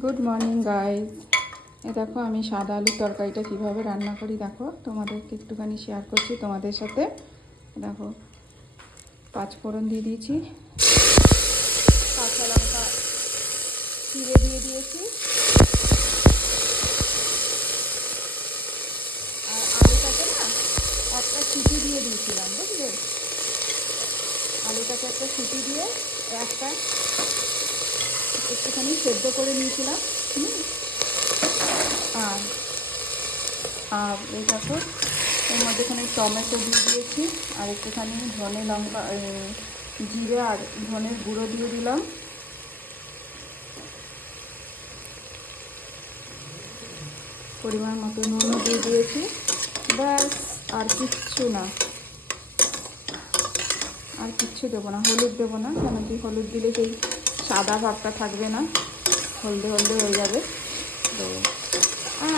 Good morning guys. দেখো আমি সাদা আলুর তরকারিটা কীভাবে রান্না করি দেখো, তোমাদেরকে একটুখানি শেয়ার করছি তোমাদের সাথে। দেখো, পাঁচফোড়ন দিয়ে দিয়েছি, কাঁচা লঙ্কা চিড়ে দিয়ে দিয়েছি, আর আলুটাকে না একটা সিটি দিয়ে দিয়েছিলাম, বুঝলে? আলুটাকে একটা সিটি দিয়ে একটা একটুখানি সেদ্ধ করে নিয়েছিলাম। আর আর এই দেখো, এর মধ্যেখানে টমেটো দিয়ে দিয়েছি, আর একটুখানি ধনে লঙ্কা জিরে আর ধনের গুঁড়ো দিয়ে দিলাম। পরিমাণ মতো নুনও দিয়ে দিয়েছি। ব্যাস, আর কিচ্ছু না, আর কিচ্ছু দেবো না। হলুদ দেবো না, কেন কি হলুদ দিলে সেই সাদা ভাবটা থাকবে না, হলদে হলদে হয়ে যাবে। তো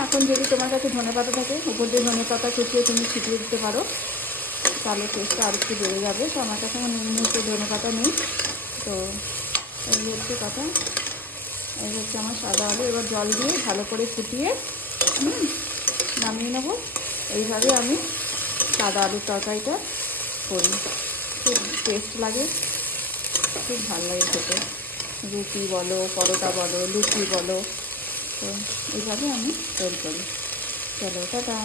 এখন যদি তোমার কাছে ধনেপাতা থাকে, উপর দিয়ে ধনেপাতা কুচিয়ে তুমি ছিটিয়ে দিতে পারো, তাহলে টেস্টটা আর একটু বেড়ে যাবে। তো আমার কাছে আমার মুহূর্তে ধনেপাতা নেই। তো এই হচ্ছে কথা, এই হচ্ছে আমার সাদা আলু। এবার জল দিয়ে ভালো করে ফুটিয়ে নামিয়ে নেবো। এইভাবে আমি সাদা আলুর তরকারিটা করি, খুব টেস্ট লাগে, খুব ভালো লাগে খেতে। রুটি বলো, পরোটা বলো, লুচি বলো, তো এইভাবে আমি তৈরি করি। চলো, টাটা।